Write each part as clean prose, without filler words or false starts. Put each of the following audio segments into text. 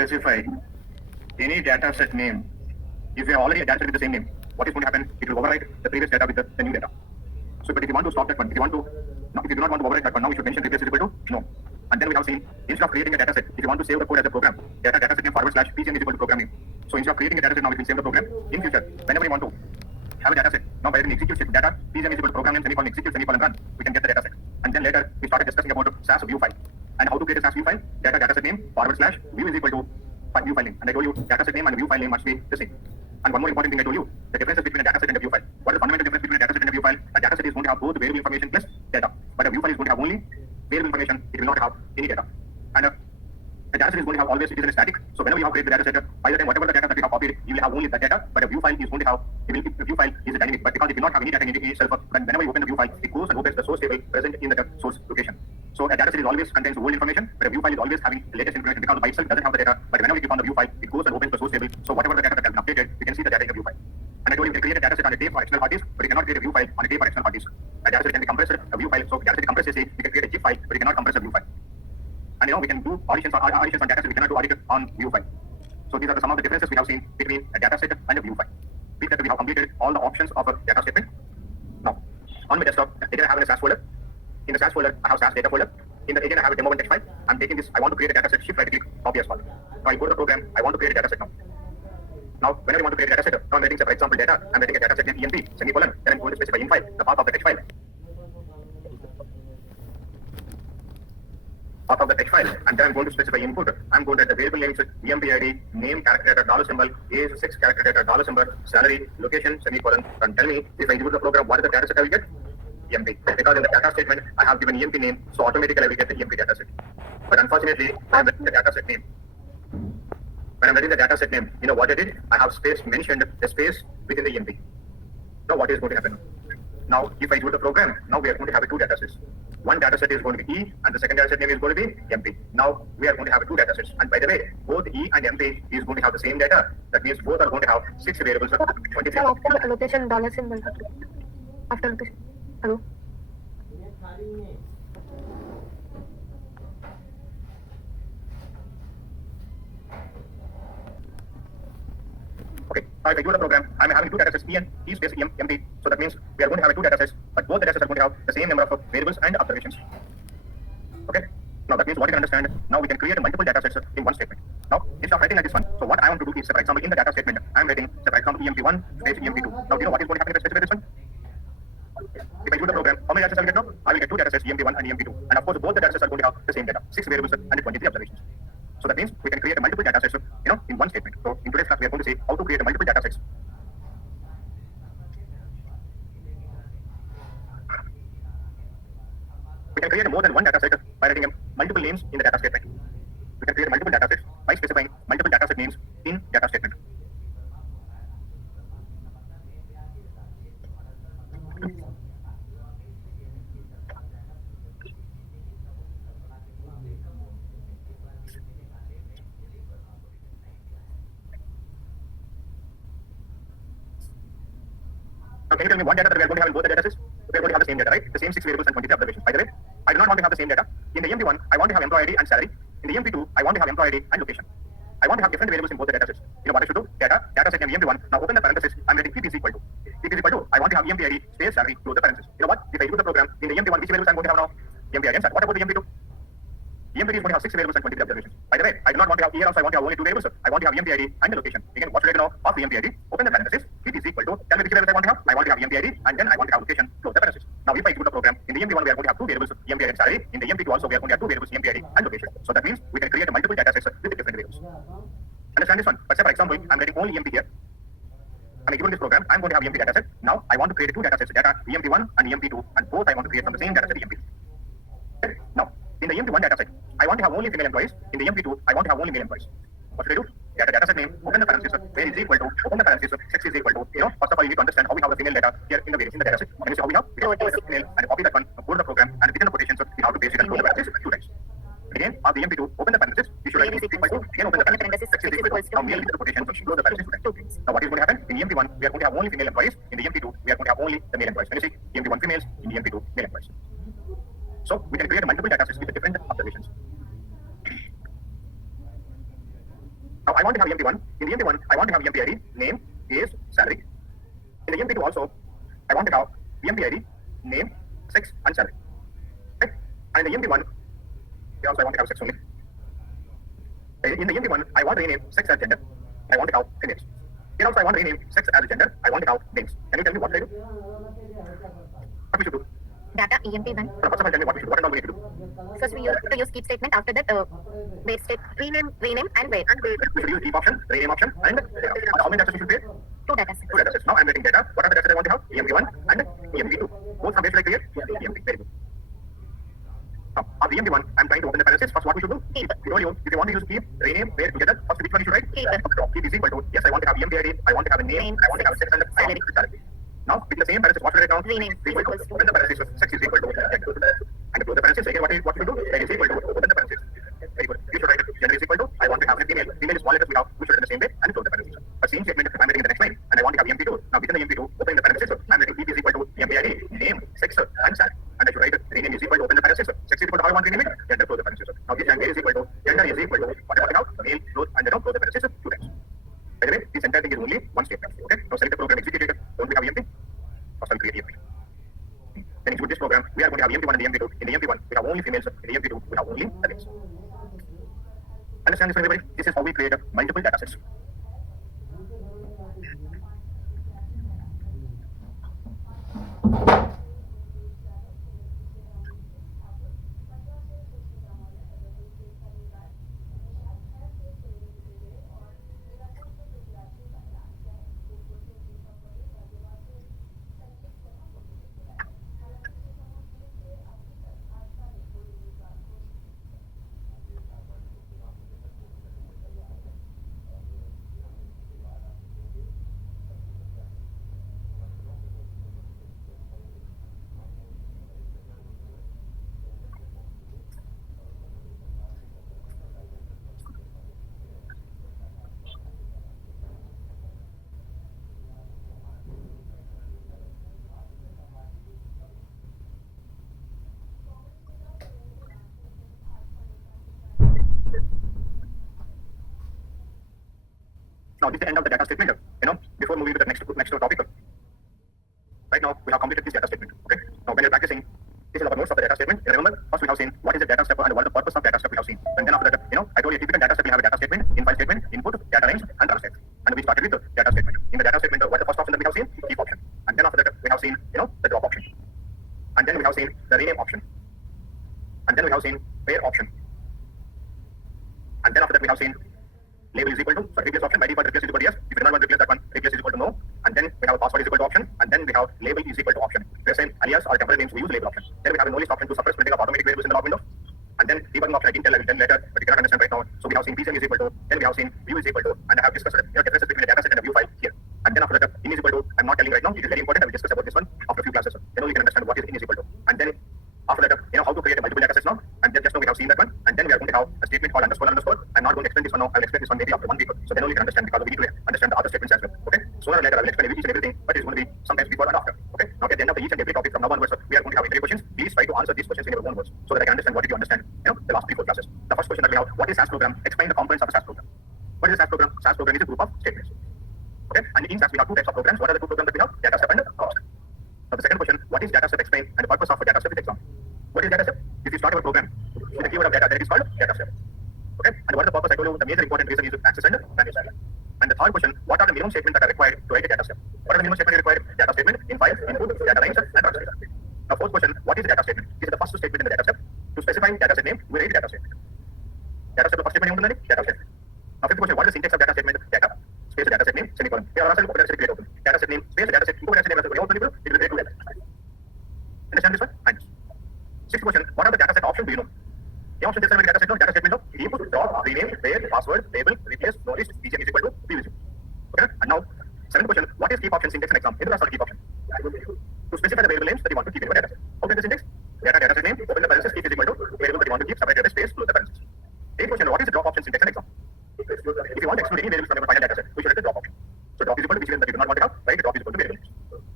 specify any data set name, if you have already a data set with the same name, what is going to happen? It will overwrite the previous data with the new data. So, but if you want to stop that one, if you do not want to overwrite that one, now we should mention replace is equal to no. And then we have seen, instead of creating a data set, if you want to save the code as a program, data set name / PCM is equal to program name. So instead of creating a data set, now we can save the program. In future, whenever you want to have a data set, now by writing execute set data, PCM is equal to program name, semicolon, execute, semicolon, run, we can get the data set. And then later, we started discussing about SAS view file. And how to create a SAS view file, data set name / view is equal to view file name. And I told you, data set name and view file name must be the same. And one more important thing I told you, the differences between a data set and a view file. What is the fundamental difference between a data set and a view file? A data set is going to have both variable information plus data. But a view file is going to have only variable information, it will not have any data. And a data set is going to have always, it is in a static. So whenever you have created the data set, by the time whatever the data that you have copied, you will have only that data. But a view file is going to have, the view file is a dynamic. But because it will not have any data in itself, when whenever you open the view file, it goes and opens the source table present in the source location. So a data set is always contains old information, but a view file is always having the latest information because by itself doesn't have the data. But whenever you click on the view file, it goes and opens the source table. So whatever the data that has been updated, you can see the data in the view file. And I told you, you can create a data set on a tape or external hard disk, but you cannot create a view file on a tape or external hard disk. A data set can be compressed, a view file. So data set compressed, say you can create a zip file, but you cannot compress a view file. And we can do additions on data set, we cannot do addition on view file. So these are some of the differences we have seen between a data set and a view file. With that, we have completed all the options of a data statement. Now, on my desktop, again I have a SAS folder. In the SAS folder, I have SAS data folder. In the again I have a demo one text file. I'm taking this, I want to create a data set, shift right click, copy as file. Now I go to the program, I want to create a data set now. Now, whenever you want to create a data set, now I'm writing, for example, data, I'm writing a data set name ENP, semicolon, then I'm going to specify in file, the path of the text file. Path of the text file, and then I'm going to specify input. I'm going to the variable names, EMP ID, name, character data, dollar symbol, age, 6 character data, dollar symbol, salary, location, semicolon, and tell me if I execute the program, what is the data set I will get? EMP. Because in the data statement, I have given EMP name, so automatically I will get the EMP data set. But unfortunately, I'm writing the data set name. When I'm writing the data set name, you know what I did? I have mentioned the space within the EMP. Now what is going to happen? Now, if I do the program, now we are going to have two data sets. One data set is going to be E, and the second data set name is going to be MP. Now, we are going to have two data sets. And by the way, both E and MP is going to have the same data. That means both are going to have 6 variables. 23. After location, dollar symbol. After location. Hello? Okay, if I do the program, I'm having two data sets, E and E space MP. So that means we are going to have two data sets, but both the data sets are going to have the same number of variables and observations. Okay, now that means what you can understand, now we can create multiple data sets in one statement. Now, instead of writing like this one, so what I want to do is, for example, in the data statement, I'm writing, for example, EMP1 space EMP2. Now, do you know what is going to happen if I specify this one? If I do the program, how many data sets I will get now? I will get two data sets, EMP1 and EMP2. And of course, both the data sets are going to have the same data, 6 variables and 23 observations. So that means we can create multiple data sets, in one statement. So in today's class, we are going to see how to create multiple data sets. We can create more than one data set by writing multiple names in the data statement. We can create multiple data sets by specifying multiple data set names in data statement. Now, can you tell me what data that we are going to have in both the data sets? We are going to have the same data, right? The same 6 variables and 23 observations. By the way, I do not want to have the same data. In the EMP1, I want to have employee ID and salary. In the EMP2, I want to have employee ID and location. I want to have different variables in both the data sets. You know what I should do? Data set name EMP1. Now open the parenthesis. I'm writing PP is equal to. PP is equal to. I want to have EMP ID space salary, close the parenthesis. You know what? If I use the program, in the EMP1, which variables I'm going to have now? EMP ID and salary. What about the EMP2? EMP is going to have 6 variables and 23 observations. By the way, I do not want to have here also, I want to have only 2 variables. I want to have EMP ID and the location. Again, what should I do now? Of the EMP ID, open the parenthesis, it is equal to, tell me which variables I want to have. I want to have EMP ID and then I want to have location, close the parenthesis. Now, if I execute the program, in the EMP1, we are going to have 2 variables, EMP ID and salary. In the EMP2 also, we are going to have 2 variables, EMP ID and location. So that means we can create multiple data sets with different variables. Understand this one? But say, for example, I'm writing only EMP here. I'm executing this program, I'm going to have EMP data set. Now, I want to create 2 data sets, data EMP1 and EMP2, and both I want to create from the same data set EMP. Okay. Now, in the EMP1 data set, I want to have only female employees. In the EMP2, I want to have only male employees. What should I do? Get a data set name, open the parenthesis, where is equal to, open the parenthesis, sex is equal to, first of all, you need to understand how we have the female data here in the data set. Can you see how we have? We have the female and copy that one, go to the program, and within the quotations, we have to basically close the parenthesis 2 times. Again, of the EMP2, open the parenthesis, you should write is equal to, again open the parenthesis, sex is equal to, now male into the quotations, close the parenthesis 2 times. Now what is going to happen? In EMP1, we are going to have only female employees. In the EMP2, we are going to have only the male employees. Can you see? EMP1 females, in the EMP2 male employees. So we can create multiple data sets with different observations. I want to have EMP1. In the EMP1, I want to have EMP ID, name, age, salary. In the EMP2 also, I want to have EMP ID, name, sex, and salary. Right? And in the EMP1, here also I want to have sex only. In the EMP1, I want to rename sex as gender. I want to have females. Here also I want to rename sex as gender. I want to have names. Can you tell me what I do? What we should do? Data EMP1. First of all, tell me what we should do. What and all we need to do. First we use keep statement. After that, where state rename and where. We should use keep option, rename option, and data. How many data sets we should create? 2 data sets. 2 data sets. Now I'm getting data. What are the data sets I want to have? EMP1 and EMP2. Both from where should I create? EMP. Very good. Now, on the EMP1, I'm trying to open the parentheses. First, what we should do? Keep. If you want to use keep, rename, where together, first which one you should write? Keep. Keep is equal to, yes, I want to have EMP ID, I want to have a name, I want to have a sex and I want to have a salary. Now, with the same parentheses, what should I write down? Rename Equal to. Open the parentheses, sex is equal to gender. And close the parentheses, again, what you do? That is equal to, open the parentheses. Very good. You should write gender is equal to, I want to have a female. Female is small letters we should write in the same way and close the parentheses. But same statement, I'm writing in the next line, and I want to have EMP2. Now, within the EMP2, open the parentheses, I'm writing keep is equal to EMP ID, name, sex, and salary. And I should write rename is equal to, open the parentheses, sex is equal to how I want to rename it, gender, close the parentheses. Now, this gender is equal to, gender is equal to, what I want to have, male, close, and then close the parentheses 2 times. By the way, this entire thing is only one statement. Okay? Now, select the program, execute it. Don't we have EMP? First, I'll create EMP. Then execute this program. We are going to have EMP1 and EMP2. In the EMP1, we have only females. In the EMP2, we have only the males. Understand this, everybody? This is how we create multiple data sets. Now, this is the end of the data statement. Before moving to the next topic. Right now, we have completed this data statement. Okay. Now, when you're practicing, this is our notes of the data statement. You remember, first we have seen what is the data step and what is the purpose of data step we have seen. And then after that, I told you a typical data step will have a data statement, infile statement, input, data names, and transfer. And we started with the data statement. In the data statement, what is the first option that we have seen? Keep option. And then after that, we have seen, the drop option. And then we have seen the rename option. And then we have seen pair option. And then after that, we have seen label is equal to, replace option, by default replace is equal to yes. If you do not want to replace that one, replace is equal to no. And then we have a password is equal to option. And then we have label is equal to option. If we are saying alias or temporary names, we use label option. Then we have a no list option to suppress printing of automatic variables in the log window. And then debugging option, I will tell later, but you cannot understand right now. So we have seen bs18 is equal to, then we have seen view is equal to, and I have discussed differences between a data set and a view file here. And then after that, in is equal to, I'm not telling right now, it is very important, I will discuss about this one after a few classes. Then only you can understand what is in is equal to. And then after that, how to create a multiple data sets now. And then just now we have seen that one. And then we are going to have a statement called underscore. I'm not going to explain this one now. I will explain this one maybe after 1 week. So then only you can understand, because we need to understand the other statements as well. Okay. Sooner or later I will explain each and everything, but it's going to be sometimes before and after. Okay. Now at the end of each and every topic from now onwards, we are going to have interview questions. Please try to answer these questions in your own words so that I can understand what did you understand. The last 3-4 classes. The first question that we have: what is SAS program? Explain the components of a SAS program. What is a SAS program? SAS program is a group of statements. Okay. And in SAS we have 2 types of programs. What are the 2 programs that we have? Data step and cost. Now the second question: what is data step? Explain and the purpose of a data step with example. What is data step? If you start your program with the keyword of data, then it is called data step. Okay. And what is the purpose? I told you the major important reason is access and manage data. And the third question: what are the minimum statements that are required to write a data step? What are the minimum statements required? Data statement, infile, input, data names, and transfer. Now fourth question: what is a data statement? This is the first statement in the data step. To specify data set name, we write data statement. Data step first statement is data statement. Now fifth question: what is the syntax of data statement? Data space data set name semicolon. Here are also open data set create open. Data set name space data set input data set name. It will create 2 data sets. Understand this one? And sixth question: what are the data set options? Do you know? The option is data set no data statement no input, drop, rename, pair, password, label, replace, no list, bs18 is equal to bs18. Okay. And now seventh question: what is keep option syntax and exam? In the last keep option. To specify the variable names that you want to keep in your data set. Open the syntax. Data set name. Open the parenthesis. Keep is equal to variable that you want to keep. Separate data space. Close the parenthesis. Eighth question: what is the drop option syntax and exam? If you want to exclude any variables from your final data set, we should write the drop option. So drop is equal to which that you do not want to have. Right? Drop is equal to variable names.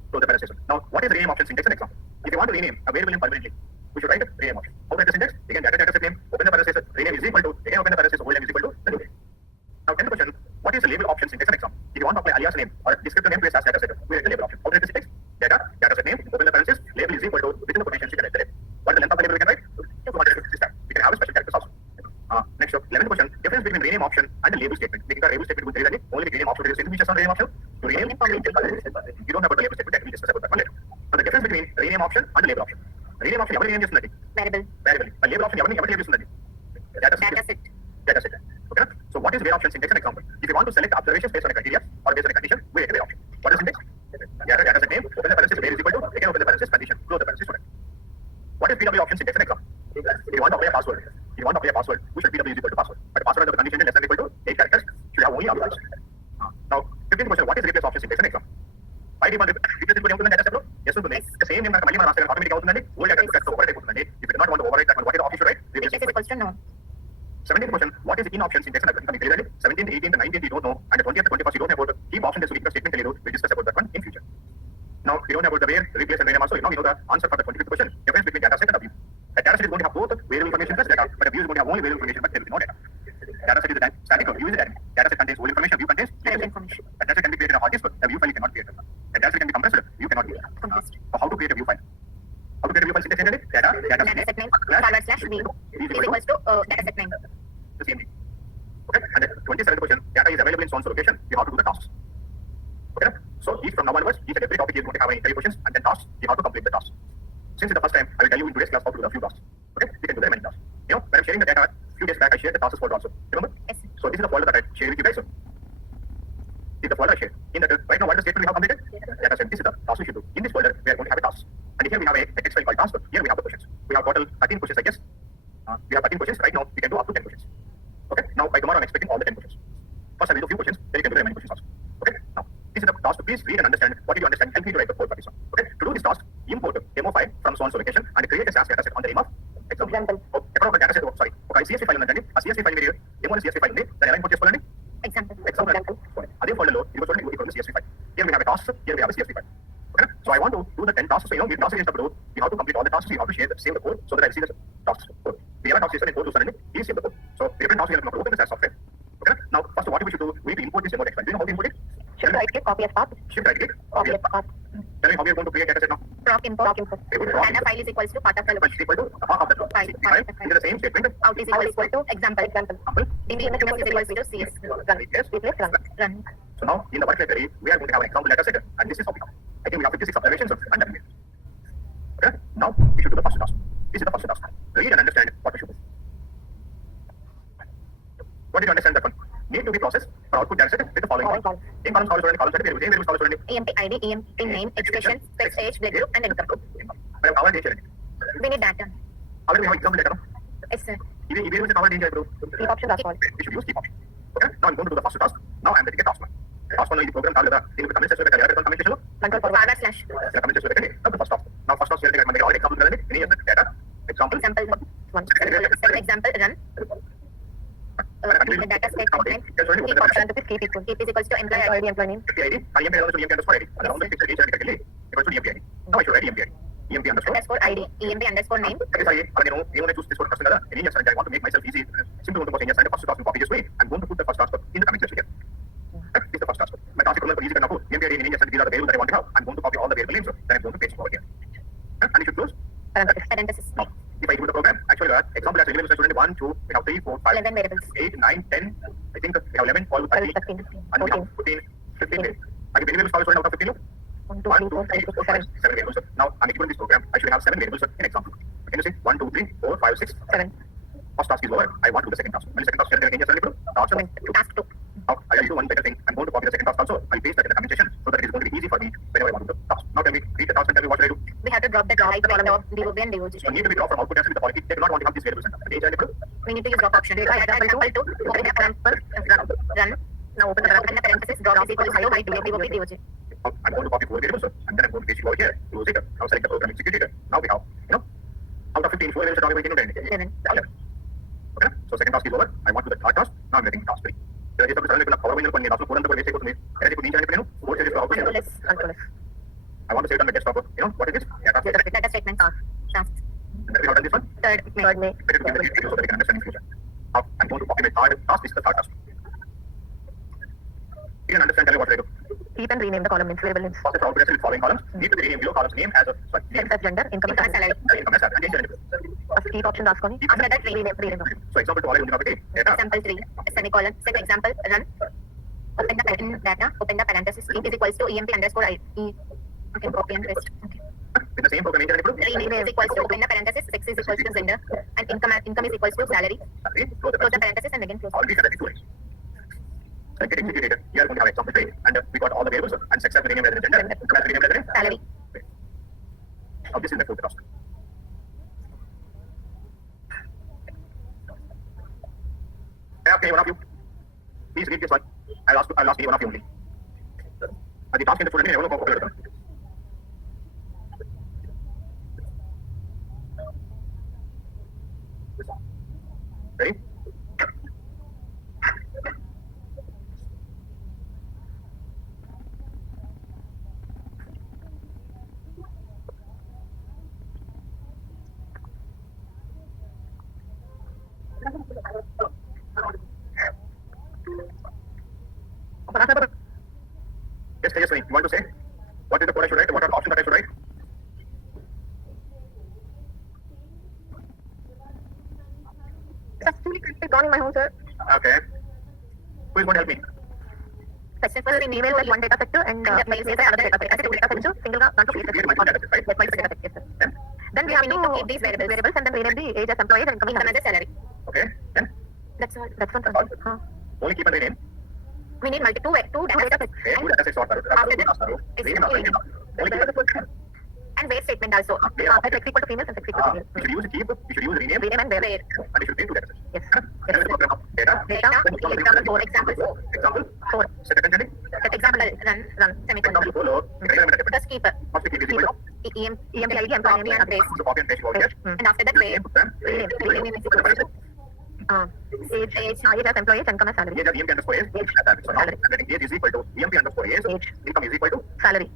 Close the parenthesis. Now what is the rename option syntax and exam? If you want to rename a variable name permanently, we should write a rename option. How to write the syntax? Again, data set name. Open the parenthesis. Rename is equal to. Again, open the parenthesis. Old name is equal to the new name. Now 10th question: Next, 11th question, difference between rename option and the label statement. Making a label statement would say only the rename option is which is on rename option. To rename, you don't have about the label statement, that we'll discuss about that one later. Now the difference between rename option and the label option. Rename option, every name is nothing. Variable. Variable. A label option, every label is nothing. Data set. Data set. Okay. So what is where option syntax? An example. If you want to select observations based on a criteria or based on a condition, we take the option. What is syntax? Data set name, open the parenthesis, where is equal to, again open the parenthesis, condition, close the parenthesis. What is PW option syntax? An example. If you want to apply a password, we should PW is equal to password. But the password under the condition is less than or equal to 8 characters should have only upwards. Now, 15th question, what is replace option syntax? An example. By default, replace is going to data set. Yes or no? The same name automatically old data set override. If you do not want to override that one, what is the option should write? Replace is equals to no. 17th question, what is in option syntax? 17th, 18th, 19th, you don't know, and the 20th, 21st, you don't know about the keep option. This week, the statement tell you, we'll discuss about that one in future. Now, we don't know about the where, replace and rename also. Now we know the answer for the 25th question, difference between data set and a view. A data set is going to have both variable information plus data, but a view is going to have only variable information, but there will be no data. Data set is the static, view is the dynamic. Data set contains old information, view contains variable information. A data set can be created in a hard disk, but a view file you cannot create. A data set can be compressed, view cannot be compressed. So how to create a view file? How to create a view file syntax? Data set name / view is equals to data set name. The same thing. Okay, and the 27th question, data is available in so-and-so location, you have to do the tasks. Okay, so each from now onwards, each and every topic is going to have an interview questions and then tasks, you have to complete the tasks. Since it's the first time, I will tell you in today's class how to do a few tasks. Okay, you can do the remaining tasks. You know, when I'm sharing the data, a few days back I shared the tasks folder also. Remember? Yes. So this is the folder that I shared with you guys. So, this is the folder I shared. In that, right now, what is the statement we have completed? Data set. This is the task we should do. In this folder, we are going to have a task. And here we have a text file called task. Here we have the questions. We have total 13 questions, I guess. We have 13 questions. Right now, we can do up to 10 questions. Okay, now by tomorrow I'm expecting all the 10 questions. First I will do a few questions, then you can do the remaining questions also. Okay, now this is the task. Please read and understand. What did you understand? Help me to write the code for this one. Okay, to do this task, import demo file from so-and-so location and create a SAS data set on the name of example. Okay, data set. Sorry. Okay, CSV file undandy. A CSV file here. Demo CSV file undandy. Then align put చేసుకోవాలండి. Example. అదే folder లో ఇది చూడండి ఇక్కడ ఉంది CSV file. Here we have a task. Here we have a CSV file. Okay, so I want to do the 10 tasks. So you know, we task చేసినప్పుడు you have to complete all the tasks. You have to save the code so that I see the tasks code. We have a task చేసిన code చూస్తానండి. Please save the code. So different tasks you have to open the SAS software. Okay, now first what we should do, we need to import this demo text file. Do you know how to import it? Shift right click, copy as path. Shift right click, copy as path. Tell me how we are going to create data set now. Proc info. Data file is equals to part of the File is equal to part of the file. Into the same statement. Out is equal to example. DBMS is equals to CS. Run. So now in the work library, we are going to have an example data set, and this is how we have. I think we have 56 observations and that. Okay, now we should do the first task. This is the first task. Read and understand what we should do. What did you understand that one? Need to be processed for output data set with the following columns. In columns, columns, variables, EMP ID, EMP name, expression, text age, value, and income. We need data. Already we have example data. Yes, sir. Keep option that's all. We should use keep option. Okay, now I'm going to do the first task. Now I'm getting a task one. Task one is the program called comment section. Control for // comment section. Now the first task. Now first task here I get all examples. Any of the data. Example one. Example run. The data statement. Keep option to keep is equals to employee ID, employee name. ID. EMP also EMP underscore ID. And around the picture equals to EMP ID. Now I should write EMP ID. EMP underscore ID. EMP underscore name. You want to choose this one person. I want to make myself easy. Simple one to change the first task and copy this way. I'm going to put the first task in the comment section here. This is the first task. My task is easy now. EMP ID in India, these are the variables that I want to have. I'm going to copy all the variable names. Then I'm going to paste over here. And it should close. Parenthesis. Now, if I do the program, actually example as variables, student 1, 2, we have 3, 4, 5, 11 variables. 8, 9, 10. I think we have 11, 12, 13, 13, 14, 15. I can variables student out of 15. 1, 2, 3, 4, 5, 7 variables. Now I'm executing this program. I should have 7 variables in example. Can you see? 1, 2, 3, 4, 5, 6, 7. First task is over. I want to do the second task. When the second task is task 2. Now I will do one better thing. I'm going to copy the second task also. I'll paste that in the comment section so that it is going to be easy for me whenever I want to do the task. Now tell me, read the task and tell me what should I do. We have to drop the right column of DOB and DOG. So need to be dropped from output as with the policy. They do not want to have these variables. We need to use drop option. Example 2, open example, run. Now open the parenthesis, drop is equal to right DOB, DOG. I'm going to copy 4 variables and then I'm going to paste it over here. Close it. Now select the program, execute it. Now we have, out of 15, 4 variables are already waiting. 11. Okay, so second task is over. I want to do the third task. Now I'm getting task 3. There is a suddenly power window for me. Also, I want to save it on my desktop. What is this? Data statement task. And we have done this one. Third May. Better to give the details so that we can understand in future. Now I'm going to copy my third task. This is the third task. You can understand, tell me what I do. Keep and rename the column names, variable names. Process output with following columns. Need to rename below columns name as a name as gender, income as salary. Income as salary. First keep option రాసుకొని after that rename. So example 2 already ఉంది కాబట్టి data Example 3 semicolon. Second example run. Open the data. Open the parenthesis. Int is equals to emp underscore I. Okay, copy and paste. Okay. with the same program ఏంటంటే ఇప్పుడు Rename is equals to open the parenthesis. Sex is equals to gender. And income is equals to salary. close Close the parenthesis and again close. all these are the two ways. So get executed. Here we are going to have example 3 and we got all the variables and sex has been renamed as gender, income has been renamed as Salary. Now this is the fourth task. Okay, one of you. Please read this one. I'll ask you one of you only. The task in the student is available. Ready? Yes, you want to say? What is the code I should write? What are the options that I should write? It's actually currently gone in my home, sir. Okay. Who is going to help me? Section first in email like one data set and mail say another data set. As a data set single one to Create multiple data sets, right? That's multiple data set. Yes, sir. Then we have need to keep these variables and then rename the age as employee and income income as a salary. Okay. Then That's all. That's one. That's all. Only keep and rename. We need two data sets. Okay, two data sets are After that, rename not rename. Only keep and rename. And where statement also. Sex equal to female and sex equal to male. We should use keep, we should use rename, Rename and where. and we should create two data sets. Yes. Then we program data. Example 4. Example 4. Example 4. set attention. Example run semicolon. Example 4. First keep. First keep is equal to EMP ID Copy employee and paste. so copy and paste over here. And after that where. Rename is equal to age as employee age income as salary. Age of EMP underscore age. So now I'm getting age is equal to EMP underscore age. Income is equal to Salary.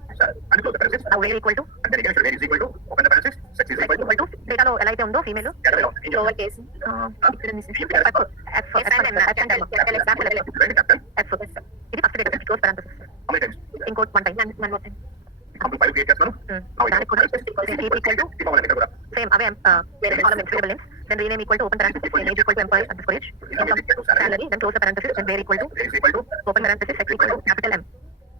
and close the parenthesis. Now where equal to And then again where is equal to open the parenthesis. Sex is equal to data లో ఎలా అయితే ఉందో female the other way around. lower case. ఇక్కడ missing. Capital X, capital X. Right, capital. ఇది first data close parenthesis How many times? ఇంకోటి one time One more time. Example 5 create చేస్తాను. Now we దానికి కూడా equal to సేమ్ అవే variable names then rename equal to open parenthesis age equal to employee underscore age salary then close the parenthesis then where equal to is equal to open parenthesis x equal to capital M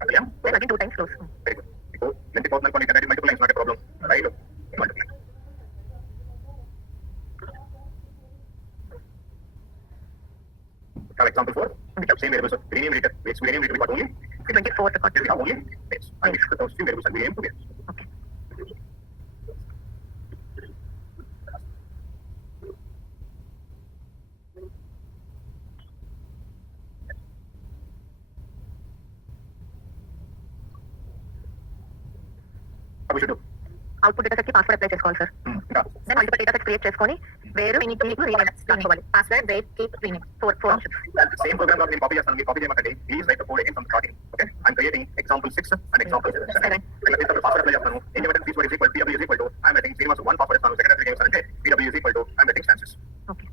capital M. then again 2 times close. Very good. Because lengthy personal point, you can write multiple lines, not a problem. Right? Multiple lines. Have example 4. We have same variables. Rename it. We rename it. We got only 24 record. we have only dates. And we should those two variables and we rename two variables. Okay. How we should do? Output data set కి password apply చేసుకోవాలి sir ఇంకా then multiple data set create చేసుకొని వేరు We need to rename. Password, wait, keep, rename. 4 options. same program నేను copy చేస్తాను. మీరు copy చేయమంటే please write the code again from starting. Okay I am creating example 6 and example 7. ఇలా చేస్తాను password apply చేస్తాను. ఏం చేయమంటే please what is equal pw is equal to I am writing Srinivas 1 password ఇస్తాను. సెకండ్ అప్లై చేస్తానంటే pw is equal to I am writing stances. Okay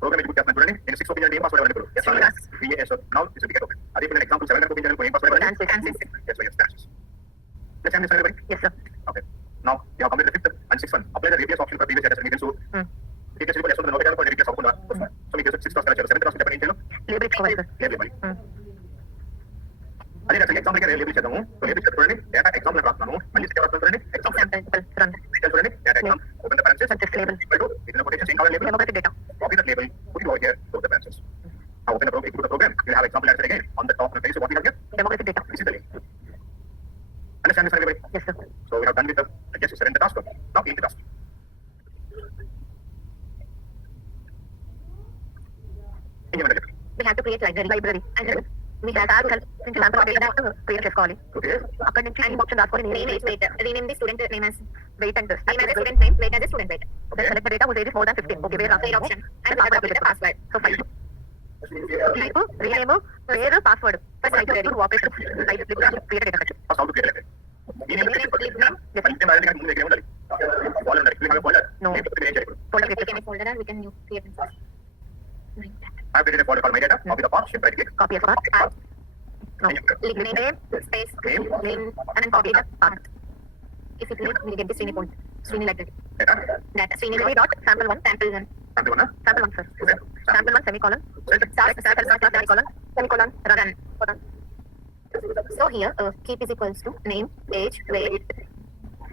program execute చేస్తాను చూడండి. నేను 6 ఓపెన్ చేయండి. ఏం పాస్వర్డ్ ఇవ్వండి ఇప్పుడు. yes now it's beget open. అదే ఇప్పుడు నేను ఎగ్జాంపుల్ 7 ఓపెన్ చేయాలి. ఏం పాస్వర్డ్ ఇవ్వండి. Stances. yes so yes స్టాన్సెస్. let's end this everybody. yes sir okay now you have completed the fifth and sixth one. Apply the replace option for previous data set. మీకు తెలుసు replace equal to note చేయాలి. replace అవ్వకుండా so మీకు 6 task చేయాలి. 7th task చెప్పండి ఏం చేయాలి. Label ఇచ్చుకోవాలి సార్ లేబుల్ ఇవ్వాలి. అదే రకంగా ఎగ్జాంపుల్ కి లేబుల్ ఇచ్చేద్దాము. సో లేబుల్ చూడండి డేటా ఎగ్జాంపుల్ అని రాస్తున్నాను. మళ్ళీ సెకండ్ రాస్తున్నాను చూడండి. ఎగ్జాంపుల్ రన్ చూడండి data exam open the parenthesis Subject label. equal to within the quotation saying color label. Democratic data Copy that label, put it over here, close the parenthesis. Now open the program, execute the program. You will have example answer again on the top of the page. So what we have here? Democratic data This is the link. Understand this everybody? yes sir So we have done with the just surrender task. Now in the task. We have to create library. And then we have tag to నుంచి sample data create చేసుకోవాలి Okay. అక్కడ నుంచి option రాసుకొని rename the student name as weight and name as a student name, weight as a student weight. Okay. Select data was age is more than 15 okay where Where option. And we have to the password. So file type rename పేరు password first type operation type create data set First how to create a label. ఈ name Rename, click name. yes I can ముందు దగ్గర ఉండాలి. Folder ఉండాలి. Click on folder. No. Name click చేయాలి. Folder We create can folder or we can create it. I have created a folder called my data. Copy the path, shift right click. Copy as path no Click name, space, Name. name, and then copy the path. If you click, we get this unique point. Srini library. Data. Data. Srini Srini dot sample one. sample one. Sample one. Sample one, sir. Okay. Sample one semicolon. Start Semicolon. Semicolon. run. So here keep is equals to name, age, weight,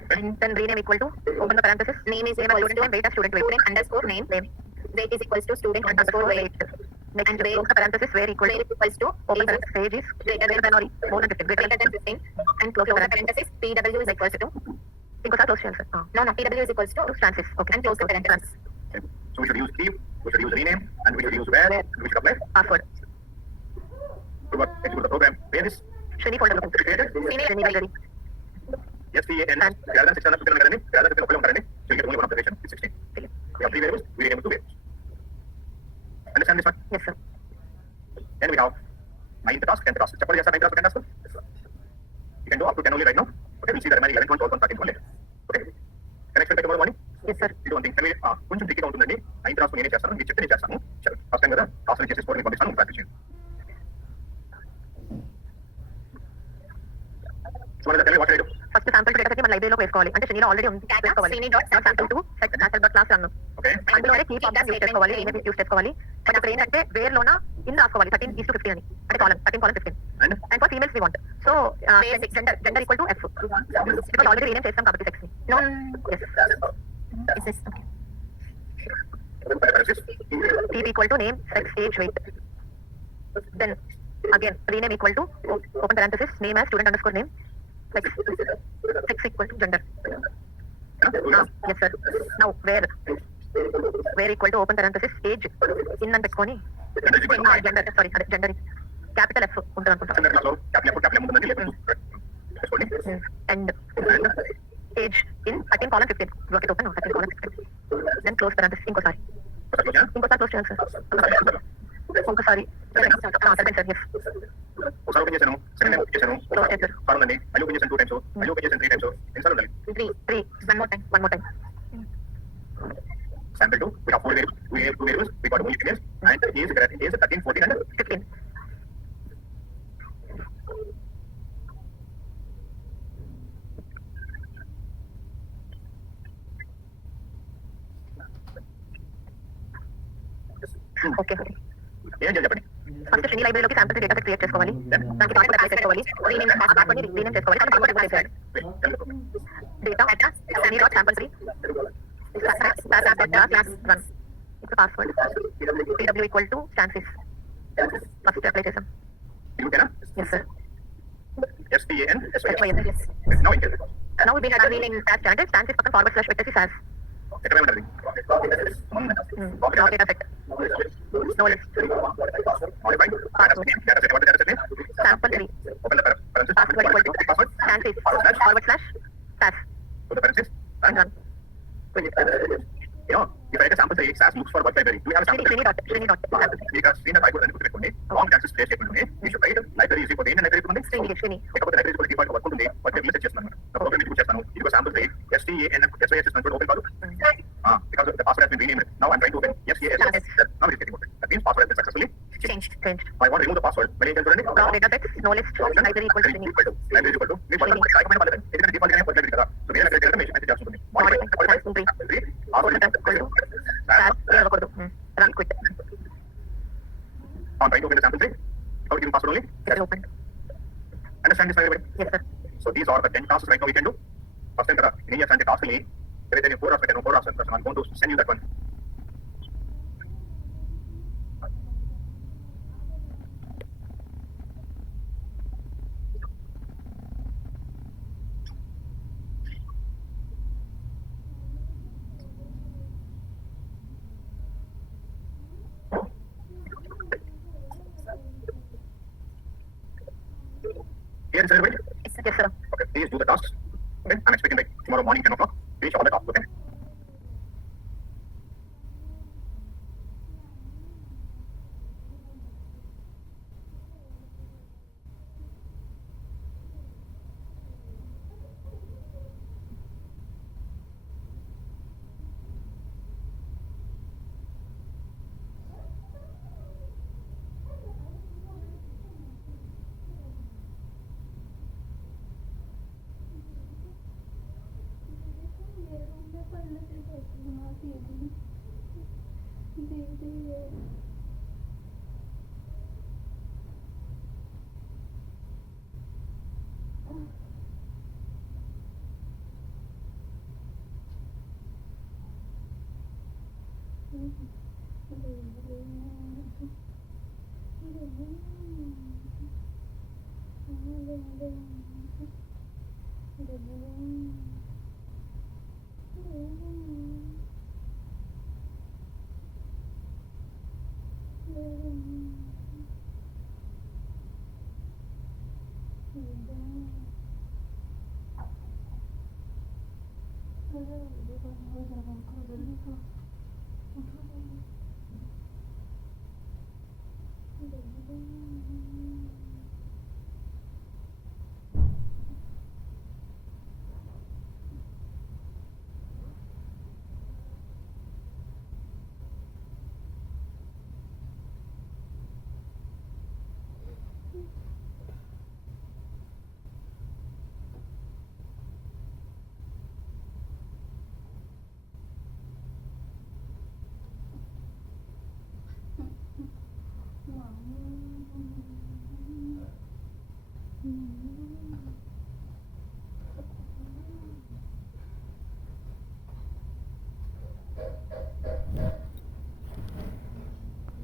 And then rename equal to open the parenthesis. name is Name as equals student to name, weight as student weight. student underscore name, Name. weight is equals to student underscore weight, Next, And weight. close the parenthesis where equal weight to is equals to open age is parenthesis age is greater than or more than 15. greater than 15 and close the parenthesis PW is equals to Inko close answer. no PW is equals to Francis. Okay. and close the parenthesis. Okay. So we should use keep, we should use rename, and we should use where, and we should apply. Password. So what? Execute the program. Where is Srini folder look. created? Srini library. STAN. Rather than 600, rather than 50, so you get only one observation. It's 16. Okay. We have three variables. We rename it two variables. Understand this one? Yes, sir. Then we have 9th task, 10th task. Chapter 9th task, 10th task. You can do up to 10 only right now. Okay, we'll see the remaining 11, 12, 13 later. Okay. Can I expect tomorrow morning? Yes, sir. ఇది one thing కొంచెం ticket అవుతుందండి 9th రాసుకుని నేనే చేస్తాను మీరు చెప్తే నేను చేస్తాను ఫస్ట్ టైం కదా టాస్క్ చేసేసుకోవడం మీకు పంపిస్తాను ప్రాక్టీస్ చేయండి what I first sample data set మన లైబ్రరీలోకి వేసుకోవాలి అంటే శ్రీనిలో ఆల్రెడీ ఉంది Data, వేసుకోవాలి Srini dot sample 2 set sample dot class అన్నాం ఓకే అందులోనే కీప్ ఆప్షన్ యూస్ చేసుకోవాలి రీనేమ్ యూస్ చేసుకోవాలి బట్ అక్కడ ఏంటంటే వేర్ లోన ఇన్ రాసుకోవాలి 13:50 అని అంటే column 13:15 and and for females we want so gender equal to F because already rename చేస్తాం కాబట్టి సెక్స్ ని No, yes this is okay. Type equal to name sex age weight then again rename equal to open parenthesis name as student underscore name sex equal to gender. Yes, sir. Now, where equal to open parenthesis age in and పెట్టుకొని gender, sorry, gender capital F ఉంటుంది అనుకుంటా. And age in 13:15. Block it open, 13:15. Then close parenthesis. ఇంకోసారి close చేయాలి sir. ఇంకోసారి చెప్పండి sir. Yes. ఒకసారి open చేశాను second time చేశాను కారణండి మళ్ళీ ఓపెన్ చేశాను 2 టైమ్స్ మళ్ళీ ఓపెన్ చేశాను 3 టైమ్స్ ఎన్నిసార్లు ఉండాలి 3 one more time sample 2 we have 4 variables we have 2 variables we got only females and age 13 14 and 15. Okay ఏం చేయాలి చెప్పండి ఫస్ట్ శ్రీని లైబ్రరీలోకి శాంపుల్ డేటా సెట్ క్రియేట్ చేసుకోవాలి దానికి పాస్వర్డ్ అప్లై చేసుకోవాలి రీనేమ్ చేసుకోవాలి data Srini dot sample 3 class run ఇప్పుడు password pw equal to stances first apply చేసాం ఓకేనా yes sir STAN yes now enter now we have rename as standard stances పక్కన forward slash పెట్టేసి SAS ఎక్కడ ఉంటది dot data set no list modify data set what data set sample 3 open the parenthesis password equal to password stances forward slash SAS to the parenthesis and run you know if I get a sample say SAS looks for what library do you have a sample Srini dot because screen that I put and put it long access place statement ఉంది we should write library is equal to library ఉంది శ్రీని లేకపోతే library is equal to default work ఉంటుంది work list చేస్తాను నా programme మీకు చేస్తాను ఇది ఒక sample say STAN SIS అని ఓపెన్ కాదు because the password has been renamed now I'm trying to open SASS now it is getting open that means password has been successfully Changed. I want to remove the password when you can do raw data set no list library equal to Srini library equal to we want to recommend వాళ్ళది ఎందుకంటే default గానే work కదా so వేరే దగ్గర message చేస్తుంది run quit I'm trying to open the sample tray how to give password only get it open understand this everybody yes sir so these are the 10 tasks right now we can do first time kada ini asante task ni everything 4 hours పెట్టాను 4 hours person I'm going to send you that one here is everybody yes sir okay please do the tasks okay I'm expecting like tomorrow morning 10 o'clock finish all the tasks okay Thank you.